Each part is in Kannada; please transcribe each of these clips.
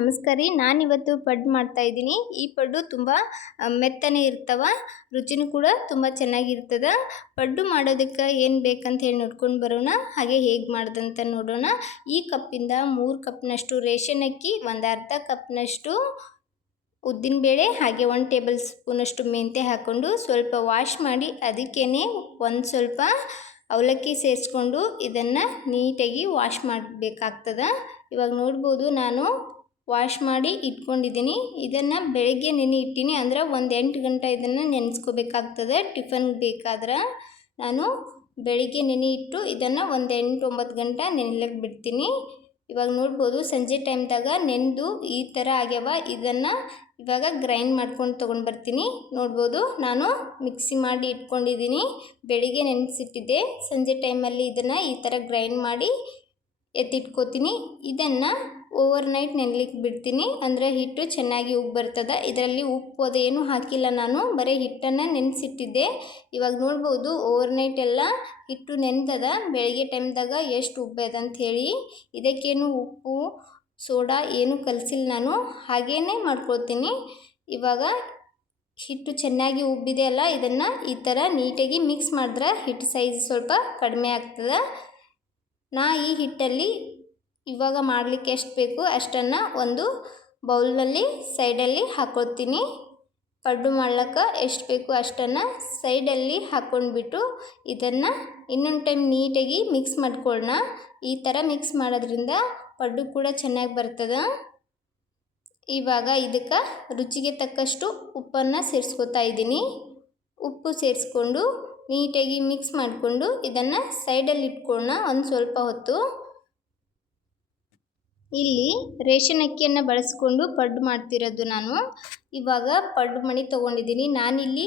ನಮಸ್ಕಾರ ರೀ. ನಾನಿವತ್ತು ಪಡ್ಡು ಮಾಡ್ತಾಯಿದ್ದೀನಿ. ಈ ಪಡ್ಡು ತುಂಬ ಮೆತ್ತನೆ ಇರ್ತವೆ, ರುಚಿನೂ ಕೂಡ ತುಂಬ ಚೆನ್ನಾಗಿರ್ತದೆ. ಪಡ್ಡು ಮಾಡೋದಕ್ಕೆ ಏನು ಬೇಕಂತ ಹೇಳಿ ನೋಡ್ಕೊಂಡು ಬರೋಣ, ಹಾಗೆ ಹೇಗೆ ಮಾಡೋದಂತ ನೋಡೋಣ. ಈ ಕಪ್ಪಿಂದ 3 ಕಪ್ನಷ್ಟು ರೇಷನ್ ಅಕ್ಕಿ, ಒಂದು ಅರ್ಧ ಕಪ್ನಷ್ಟು ಉದ್ದಿನಬೇಳೆ, ಹಾಗೆ 1 ಟೇಬಲ್ ಸ್ಪೂನಷ್ಟು ಮೆಂತ್ಯ ಹಾಕ್ಕೊಂಡು ಸ್ವಲ್ಪ ವಾಶ್ ಮಾಡಿ ಅದಕ್ಕೇ ಒಂದು ಸ್ವಲ್ಪ ಅವಲಕ್ಕಿ ಸೇರಿಸ್ಕೊಂಡು ಇದನ್ನು ನೀಟಾಗಿ ವಾಶ್ ಮಾಡಬೇಕಾಗ್ತದೆ. ಇವಾಗ ನೋಡ್ಬೋದು ನಾನು ವಾಶ್ ಮಾಡಿ ಇಟ್ಕೊಂಡಿದ್ದೀನಿ. ಇದನ್ನು ಬೆಳಗ್ಗೆ ನೆನೆ ಇಟ್ಟಿನಿ, ಅಂದರೆ ಒಂದು 8 ಗಂಟೆ ಇದನ್ನು ನೆನೆಸ್ಕೋಬೇಕಾಗ್ತದೆ. ಟಿಫನ್ಗೆ ಬೇಕಾದ್ರೆ ನಾನು ಬೆಳಿಗ್ಗೆ ನೆನೆ ಇಟ್ಟು ಇದನ್ನು ಒಂದು 8-9 ಗಂಟೆ ನೆನೆಲಿಕ್ಕೆ ಬಿಡ್ತೀನಿ. ಇವಾಗ ನೋಡ್ಬೋದು ಸಂಜೆ ಟೈಮ್ದಾಗ ನೆನೆದು ಈ ಥರ ಆಗ್ಯಾವ. ಇದನ್ನು ಇವಾಗ ಗ್ರೈಂಡ್ ಮಾಡ್ಕೊಂಡು ತೊಗೊಂಡು ಬರ್ತೀನಿ. ನೋಡ್ಬೋದು ನಾನು ಮಿಕ್ಸಿ ಮಾಡಿ ಇಟ್ಕೊಂಡಿದ್ದೀನಿ. ಬೆಳಿಗ್ಗೆ ನೆನೆಸಿಟ್ಟಿದ್ದೆ, ಸಂಜೆ ಟೈಮಲ್ಲಿ ಇದನ್ನು ಈ ಥರ ಗ್ರೈಂಡ್ ಮಾಡಿ ಎತ್ತಿಟ್ಕೋತೀನಿ. ಇದನ್ನು ಓವರ್ನೈಟ್ ನೆನೆಲಿಕ್ಕೆ ಬಿಡ್ತೀನಿ, ಅಂದರೆ ಹಿಟ್ಟು ಚೆನ್ನಾಗಿ ಉಬ್ಬಿ ಬರ್ತದೆ. ಇದರಲ್ಲಿ ಉಪ್ಪು ಅದೇನು ಹಾಕಿಲ್ಲ, ನಾನು ಬರೀ ಹಿಟ್ಟನ್ನು ನೆನೆಸಿಟ್ಟಿದ್ದೆ. ಇವಾಗ ನೋಡ್ಬೋದು ಓವರ್ನೈಟ್ ಎಲ್ಲ ಹಿಟ್ಟು ನೆನೆದದ. ಬೆಳಗ್ಗೆ ಟೈಮ್ದಾಗ ಎಷ್ಟು ಉಬ್ಬದ ಅಂತ ಹೇಳಿ. ಇದಕ್ಕೇನು ಉಪ್ಪು ಸೋಡಾ ಏನು ಕಲಸಿಲ್ಲ, ನಾನು ಹಾಗೇ ಮಾಡ್ಕೊಳ್ತೀನಿ. ಇವಾಗ ಹಿಟ್ಟು ಚೆನ್ನಾಗಿ ಉಬ್ಬಿದೆ ಅಲ್ಲ, ಇದನ್ನು ಈ ಥರ ನೀಟಾಗಿ ಮಿಕ್ಸ್ ಮಾಡಿದ್ರೆ ಹಿಟ್ಟು ಸೈಜ್ ಸ್ವಲ್ಪ ಕಡಿಮೆ ಆಗ್ತದೆ. ನಾ ಈ ಹಿಟ್ಟಲ್ಲಿ ಇವಾಗ ಮಾಡಲಿಕ್ಕೆ ಎಷ್ಟು ಬೇಕು ಅಷ್ಟನ್ನು ಒಂದು ಬೌಲ್ನಲ್ಲಿ ಸೈಡಲ್ಲಿ ಹಾಕ್ಕೊಳ್ತೀನಿ. ಪಡ್ಡು ಮಾಡ್ಲಿಕ್ಕೆ ಎಷ್ಟು ಬೇಕು ಅಷ್ಟನ್ನು ಸೈಡಲ್ಲಿ ಹಾಕ್ಕೊಂಡ್ಬಿಟ್ಟು ಇದನ್ನು ಇನ್ನೊಂದು ಟೈಮ್ ನೀಟಾಗಿ ಮಿಕ್ಸ್ ಮಾಡ್ಕೊಳ್ಳೋಣ. ಈ ಥರ ಮಿಕ್ಸ್ ಮಾಡೋದ್ರಿಂದ ಪಡ್ಡು ಕೂಡ ಚೆನ್ನಾಗಿ ಬರ್ತದೆ. ಇವಾಗ ಇದಕ್ಕೆ ರುಚಿಗೆ ತಕ್ಕಷ್ಟು ಉಪ್ಪನ್ನು ಸೇರಿಸ್ಕೊತಾ ಇದ್ದೀನಿ. ಉಪ್ಪು ಸೇರಿಸ್ಕೊಂಡು ನೀಟಾಗಿ ಮಿಕ್ಸ್ ಮಾಡಿಕೊಂಡು ಇದನ್ನು ಸೈಡಲ್ಲಿ ಇಟ್ಕೊಳ್ಳೋಣ ಒಂದು ಸ್ವಲ್ಪ ಹೊತ್ತು. ಇಲ್ಲಿ ರೇಷನ್ ಅಕ್ಕಿಯನ್ನು ಬಳಸ್ಕೊಂಡು ಪಡ್ಡು ಮಾಡ್ತಿರೋದು ನಾನು. ಇವಾಗ ಪಡ್ಡು ಮಣಿ ತೊಗೊಂಡಿದ್ದೀನಿ. ನಾನಿಲ್ಲಿ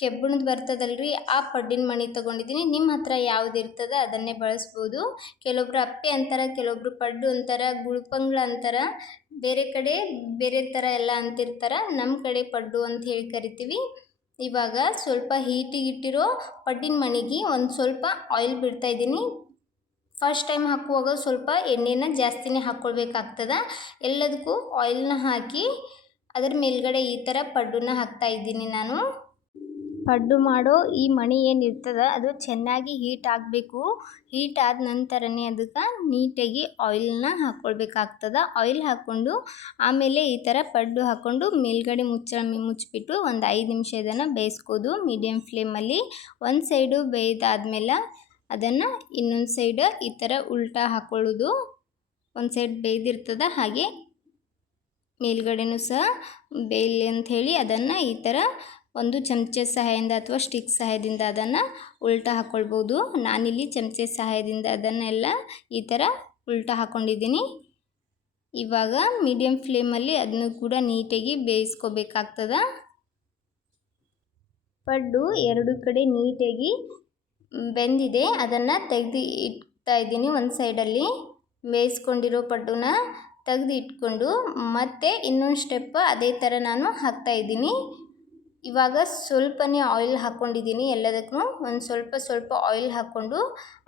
ಕೆಬ್ಬಣದ ಬರ್ತದಲ್ರಿ, ಆ ಪಡ್ಡಿನ ಮಣಿ ತೊಗೊಂಡಿದ್ದೀನಿ. ನಿಮ್ಮ ಹತ್ರ ಯಾವ್ದು ಇರ್ತದೆ ಅದನ್ನೇ ಬಳಸ್ಬೋದು. ಕೆಲವೊಬ್ರು ಅಪ್ಪೆ ಅಂತಾರೆ, ಕೆಲವೊಬ್ರು ಪಡ್ಡು ಅಂತಾರೆ, ಗುಳ್ಪಂಗ್ಳ ಅಂತಾರೆ, ಬೇರೆ ಕಡೆ ಬೇರೆ ಥರ ಎಲ್ಲ ಅಂತಿರ್ತಾರೆ. ನಮ್ಮ ಕಡೆ ಪಡ್ಡು ಅಂತ ಹೇಳಿ ಕರಿತೀವಿ. ಇವಾಗ ಸ್ವಲ್ಪ ಹೀಟಿಗಿಟ್ಟಿರೋ ಪಡ್ಡಿನ ಮಣಿಗೆ ಒಂದು ಸ್ವಲ್ಪ ಆಯಿಲ್ ಬಿಡ್ತಾಯಿದ್ದೀನಿ. ಫಸ್ಟ್ ಟೈಮ್ ಹಾಕುವಾಗ ಸ್ವಲ್ಪ ಎಣ್ಣೆನ ಜಾಸ್ತಿನೇ ಹಾಕ್ಕೊಳ್ಬೇಕಾಗ್ತದೆ. ಎಲ್ಲದಕ್ಕೂ ಆಯಿಲ್ನ ಹಾಕಿ ಅದರ ಮೇಲ್ಗಡೆ ಈ ಥರ ಪಡ್ಡನ್ನ ಹಾಕ್ತಾಯಿದ್ದೀನಿ ನಾನು. ಪಡ್ಡು ಮಾಡೋ ಈ ಮಣಿ ಏನಿರ್ತದೆ ಅದು ಚೆನ್ನಾಗಿ ಹೀಟ್ ಆಗಬೇಕು. ಹೀಟ್ ಆದ ನಂತರನೇ ಅದಕ್ಕೆ ನೀಟಾಗಿ ಆಯಿಲ್ನ ಹಾಕ್ಕೊಳ್ಬೇಕಾಗ್ತದೆ. ಆಯಿಲ್ ಹಾಕ್ಕೊಂಡು ಆಮೇಲೆ ಈ ಥರ ಪಡ್ಡು ಹಾಕ್ಕೊಂಡು ಮೇಲ್ಗಡೆ ಮುಚ್ಚಿಬಿಟ್ಟು ಒಂದು 5 ನಿಮಿಷ ಇದನ್ನು ಬೇಯಿಸ್ಕೋದು ಮೀಡಿಯಮ್ ಫ್ಲೇಮಲ್ಲಿ. ಒಂದು ಸೈಡು ಬೇಯ್ದಾದ್ಮೇಲೆ ಅದನ್ನು ಇನ್ನೊಂದು ಸೈಡ್ ಈ ಥರ ಉಲ್ಟಾ ಹಾಕ್ಕೊಳ್ಳೋದು. ಒಂದು ಸೈಡ್ ಬೇಯ್ದಿರ್ತದೆ, ಹಾಗೆ ಮೇಲ್ಗಡೆನೂ ಸಹ ಬೇಯಲಿ ಅಂಥೇಳಿ ಅದನ್ನು ಈ ಥರ ಒಂದು ಚಮಚ ಸಹಾಯದಿಂದ ಅಥವಾ ಸ್ಟಿಕ್ ಸಹಾಯದಿಂದ ಅದನ್ನು ಉಲ್ಟಾ ಹಾಕ್ಕೊಳ್ಬೋದು. ನಾನಿಲ್ಲಿ ಚಮಚೆ ಸಹಾಯದಿಂದ ಅದನ್ನೆಲ್ಲ ಈ ಥರ ಉಲ್ಟಾ ಹಾಕ್ಕೊಂಡಿದ್ದೀನಿ. ಇವಾಗ ಮೀಡಿಯಮ್ ಫ್ಲೇಮಲ್ಲಿ ಅದನ್ನು ಕೂಡ ನೀಟಾಗಿ ಬೇಯಿಸ್ಕೋಬೇಕಾಗ್ತದೆ. ಪಡ್ಡು 2 ಕಡೆ ನೀಟಾಗಿ ಬೆಂದಿದೆ, ಅದನ್ನು ತೆಗೆದು ಇಡ್ತಾ ಇದ್ದೀನಿ ಒಂದು ಸೈಡಲ್ಲಿ. ಬೇಯಿಸ್ಕೊಂಡಿರೋ ಪಡ್ಡನ್ನ ತೆಗೆದು ಇಟ್ಕೊಂಡು ಮತ್ತೆ ಇನ್ನೊಂದು ಸ್ಟೆಪ್ ಅದೇ ಥರ ನಾನು ಹಾಕ್ತಾಯಿದ್ದೀನಿ. ಇವಾಗ ಸ್ವಲ್ಪನೇ ಆಯಿಲ್ ಹಾಕ್ಕೊಂಡಿದ್ದೀನಿ. ಎಲ್ಲದಕ್ಕೂ ಒಂದು ಸ್ವಲ್ಪ ಆಯಿಲ್ ಹಾಕ್ಕೊಂಡು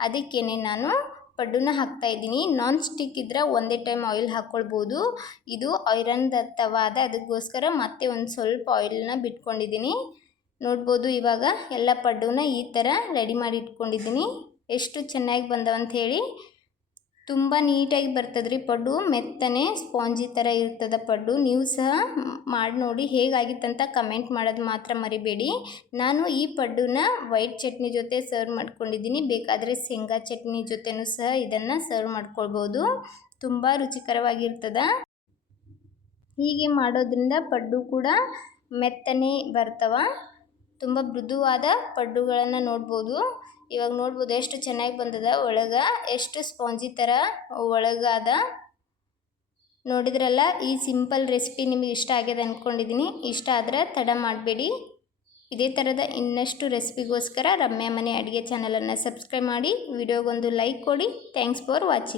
ಅದಕ್ಕೇ ನಾನು ಪಡ್ಡನ್ನ ಹಾಕ್ತಾಯಿದ್ದೀನಿ. ನಾನ್ ಸ್ಟಿಕ್ ಇದ್ದರೆ ಒಂದೇ ಟೈಮ್ ಆಯಿಲ್ ಹಾಕ್ಕೊಳ್ಬೋದು. ಇದು ಐರನ್ದ ತವಾದ, ಅದಕ್ಕೋಸ್ಕರ ಮತ್ತೆ ಒಂದು ಸ್ವಲ್ಪ ಆಯಿಲನ್ನ ಬಿಟ್ಕೊಂಡಿದ್ದೀನಿ. ನೋಡ್ಬೋದು ಇವಾಗ ಎಲ್ಲ ಪಡ್ಡನ್ನ ಈ ಥರ ರೆಡಿ ಮಾಡಿ ಇಟ್ಕೊಂಡಿದ್ದೀನಿ. ಎಷ್ಟು ಚೆನ್ನಾಗಿ ಬಂದವಂತ ಹೇಳಿ. ತುಂಬ ನೀಟಾಗಿ ಬರ್ತದ್ರಿ ಪಡ್ಡು, ಮೆತ್ತನೆ ಸ್ಪಾಂಜಿ ಥರ ಇರ್ತದೆ ಪಡ್ಡು. ನೀವು ಸಹ ಮಾಡಿ ನೋಡಿ ಹೇಗಾಗಿತ್ತಂತ ಕಮೆಂಟ್ ಮಾಡೋದು ಮಾತ್ರ ಮರಿಬೇಡಿ. ನಾನು ಈ ಪಡ್ಡನ್ನ ವೈಟ್ ಚಟ್ನಿ ಜೊತೆ ಸರ್ವ್ ಮಾಡ್ಕೊಂಡಿದ್ದೀನಿ. ಬೇಕಾದರೆ ಶೇಂಗಾ ಚಟ್ನಿ ಜೊತೆನೂ ಸಹ ಇದನ್ನು ಸರ್ವ್ ಮಾಡ್ಕೊಳ್ಬೋದು. ತುಂಬ ರುಚಿಕರವಾಗಿರ್ತದೆ. ಹೀಗೆ ಮಾಡೋದ್ರಿಂದ ಪಡ್ಡು ಕೂಡ ಮೆತ್ತನೆ ಬರ್ತವೆ. ತುಂಬ ಮೃದುವಾದ ಪಡ್ಡುಗಳನ್ನು ನೋಡ್ಬೋದು. ಇವಾಗ ನೋಡ್ಬೋದು ಎಷ್ಟು ಚೆನ್ನಾಗಿ ಬಂದದ, ಒಳಗೆ ಎಷ್ಟು ಸ್ಪಾಂಜಿ ಥರ ಒಳಗಾದ. ನೋಡಿದ್ರಲ್ಲ, ಈ ಸಿಂಪಲ್ ರೆಸಿಪಿ ನಿಮಗೆ ಇಷ್ಟ ಆಗ್ಯದ ಅಂದ್ಕೊಂಡಿದ್ದೀನಿ. ಇಷ್ಟ ಆದರೆ ತಡ ಮಾಡಬೇಡಿ. ಇದೇ ಥರದ ಇನ್ನಷ್ಟು ರೆಸಿಪಿಗೋಸ್ಕರ ರಮ್ಯಾ ಮನೆ ಅಡುಗೆ ಚಾನಲನ್ನು ಸಬ್ಸ್ಕ್ರೈಬ್ ಮಾಡಿ, ವಿಡಿಯೋಗೊಂದು ಲೈಕ್ ಕೊಡಿ. Thanks for watching.